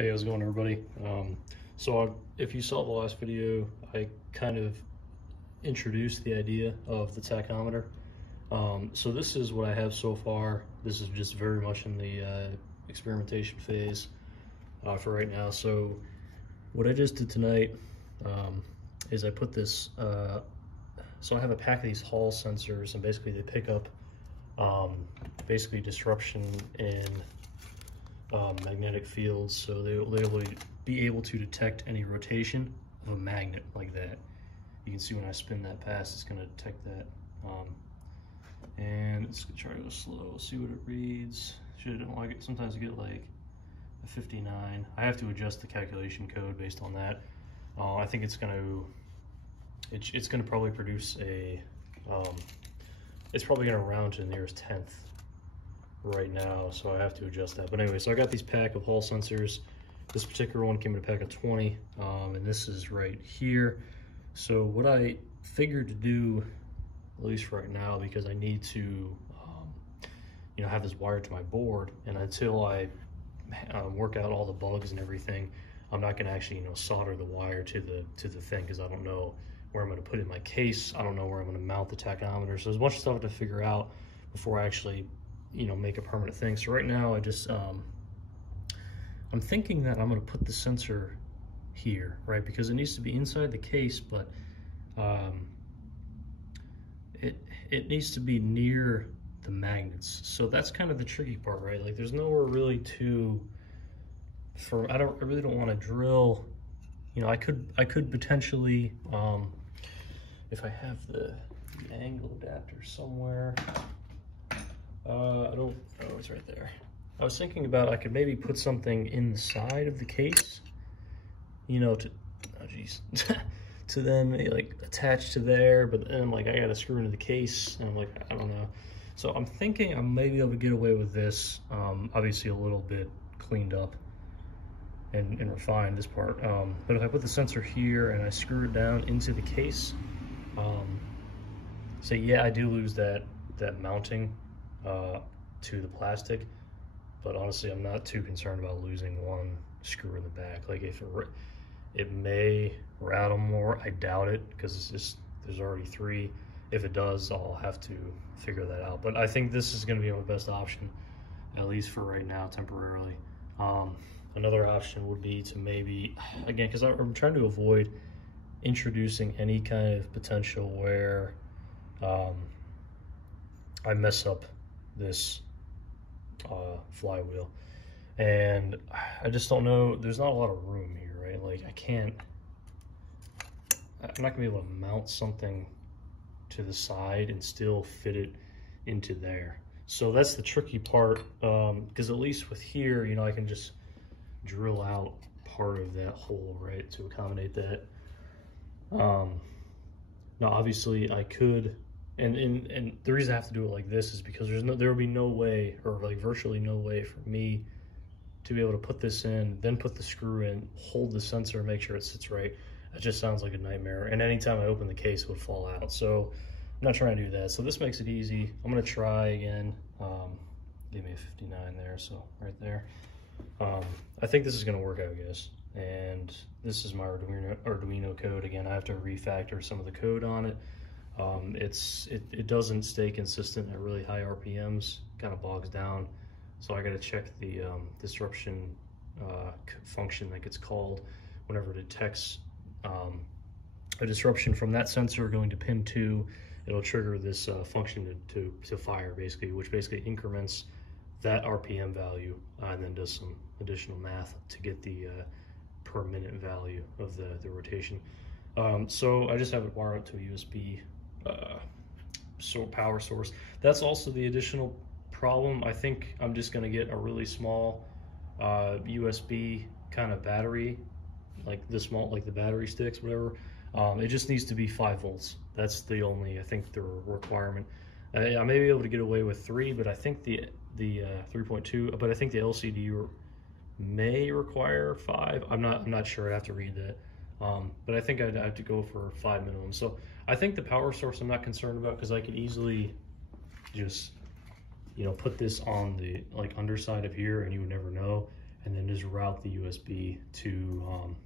Hey, how's it going, everybody? If you saw the last video, I kind of introduced the idea of the tachometer. So this is what I have so far. This is just very much in the experimentation phase for right now. So what I just did tonight is I put this, so I have a pack of these Hall sensors, and basically they pick up basically disruption in magnetic fields, so they'll be able to detect any rotation of a magnet like that. You can see when I spin that past, it's going to detect that. And it's going to try to go slow, see what it reads. Sometimes I get like a 59. I have to adjust the calculation code based on that. I think it's going to probably produce a, it's probably going to round to the nearest tenth right now, so I have to adjust that. But anyway, so I got these pack of Hall sensors. This particular one came in a pack of 20, and this is right here. So what I figured to do, at least for right now, because I need to have this wired to my board, and until I work out all the bugs and everything, I'm not going to actually solder the wire to the thing, because I don't know where I'm going to put it in my case. I don't know where I'm going to mount the tachometer, so there's a bunch of stuff to figure out before I actually make a permanent thing. So right now I just I'm thinking that I'm going to put the sensor here, right, because it needs to be inside the case, but it needs to be near the magnets. So that's kind of the tricky part, right? Like there's nowhere really I really don't want to drill. I could potentially if I have the angle adapter somewhere. Oh, it's right there. I was thinking about I could maybe put something in the side of the case, to then like attach to there, but then like I gotta screw into the case, and I'm like, I don't know. So I'm thinking I may be able to get away with this, obviously a little bit cleaned up and refined, this part. But if I put the sensor here and I screw it down into the case, so yeah, I do lose that mounting to the plastic, but honestly I'm not too concerned about losing one screw in the back. Like if it may rattle more, I doubt it, because it's just there's already 3. If it does, I'll have to figure that out, but I think this is going to be my best option, at least for right now, temporarily. Another option would be to maybe, again, because I'm trying to avoid introducing any kind of potential where I mess up this flywheel, and I just don't know, there's not a lot of room here, right? Like I'm not gonna be able to mount something to the side and still fit it into there. So that's the tricky part, because at least with here, I can just drill out part of that hole, right, to accommodate that. Now obviously I could, and the reason I have to do it like this is because there will be no way, or like virtually no way, for me to be able to put this in, then put the screw in, hold the sensor, make sure it sits right. It just sounds like a nightmare, and anytime I open the case, it would fall out. So I'm not trying to do that. So this makes it easy. I'm gonna try again. Give me a 59 there, so right there. I think this is gonna work out, guys. And this is my Arduino code. Again, I have to refactor some of the code on it. It doesn't stay consistent at really high RPMs, kind of bogs down. So I got to check the disruption function that gets called whenever it detects a disruption from that sensor going to pin 2. It'll trigger this function to fire, basically, which basically increments that RPM value and then does some additional math to get the per minute value of the rotation. So I just have it wired up to a USB power source. That's also the additional problem. I think I'm just going to get a really small USB kind of battery, like the battery sticks, whatever. It just needs to be 5 volts. That's the only, I think, the requirement. I may be able to get away with 3, but I think the 3.2, but I think the LCD may require 5. I'm not sure. I have to read that. But I think I'd have to go for 5 minimum. So I think the power source I'm not concerned about, because I could easily just put this on the underside of here, and you would never know, and then just route the USB to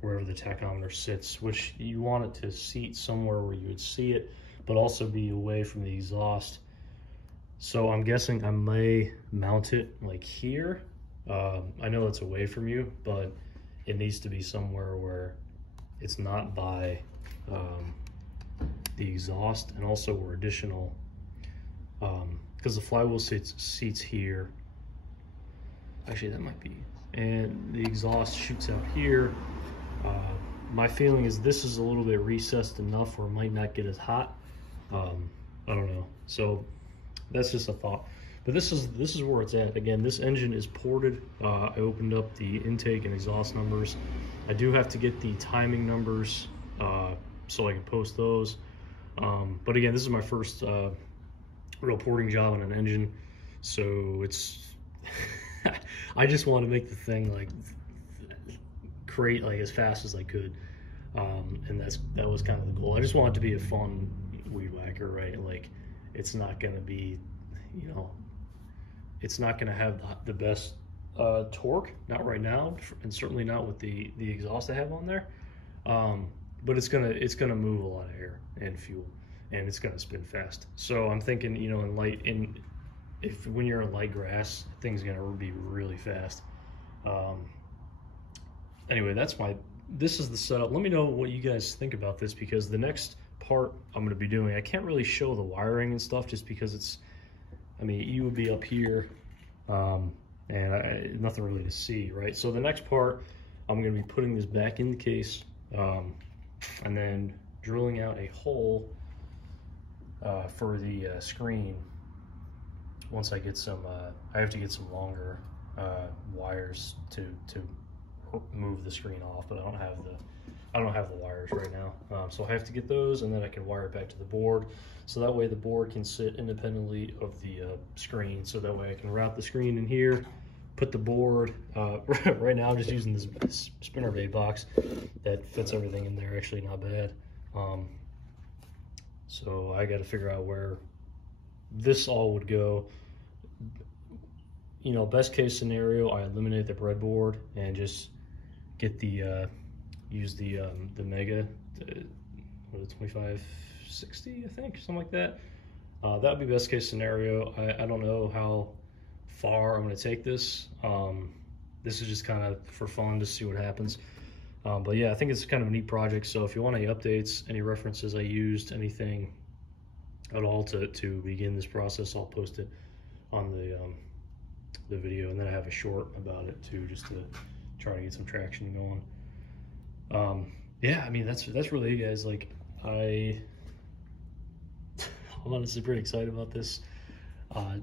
wherever the tachometer sits, which you want it to seat somewhere where you would see it, but also be away from the exhaust. So I'm guessing I may mount it like here. I know it's away from you, but it needs to be somewhere where it's not by the exhaust, and also where additional, because the flywheel seats here. Actually, that might be, and the exhaust shoots out here. My feeling is this is a little bit recessed enough where it might not get as hot. I don't know. So that's just a thought. But this is where it's at. Again, this engine is ported. I opened up the intake and exhaust numbers. I do have to get the timing numbers so I can post those. But again, this is my first real porting job on an engine, so it's I just want to make the thing like create like as fast as I could, and that was kind of the goal. I just want it to be a fun weed whacker, right? Like, it's not going to be, you know, it's not going to have the best torque, not right now, and certainly not with the exhaust I have on there. But it's gonna move a lot of air and fuel, and it's gonna spin fast. So I'm thinking, you know, when you're in light grass, things are gonna be really fast. Anyway, this is the setup. Let me know what you guys think about this, because the next part I'm gonna be doing, I can't really show the wiring and stuff just because I mean, you would be up here, and nothing really to see, right? So the next part, I'm gonna be putting this back in the case, and then drilling out a hole for the screen. Once I get some, I have to get some longer wires to move the screen off, but I don't have the wires right now. So I have to get those, and then I can wire it back to the board. So that way the board can sit independently of the screen. So that way I can route the screen in here, put the board, right now I'm just using this spinnerbait box that fits everything in there, actually not bad. So I got to figure out where this all would go. You know, best case scenario, I eliminate the breadboard and just get use the Mega, what is it, 2560, I think, something like that. That would be best case scenario. I don't know how far I'm going to take this. This is just kind of for fun to see what happens. But yeah, I think it's kind of a neat project. So if you want any updates, any references I used, anything at all to begin this process, I'll post it on the video, and then I have a short about it too, just to try to get some traction going. Yeah, I mean, that's really it, guys. Like, I'm honestly pretty excited about this.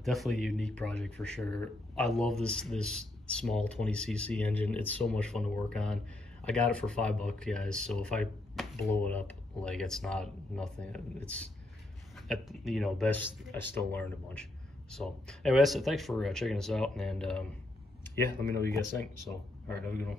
Definitely a unique project for sure. I love this small 20cc engine. It's so much fun to work on. I got it for $5, guys. So if I blow it up, like, it's not nothing. It's you know, best I still learned a bunch. So anyway, that's it. Thanks for checking us out, and yeah, let me know what you guys think. So all right, have a good one.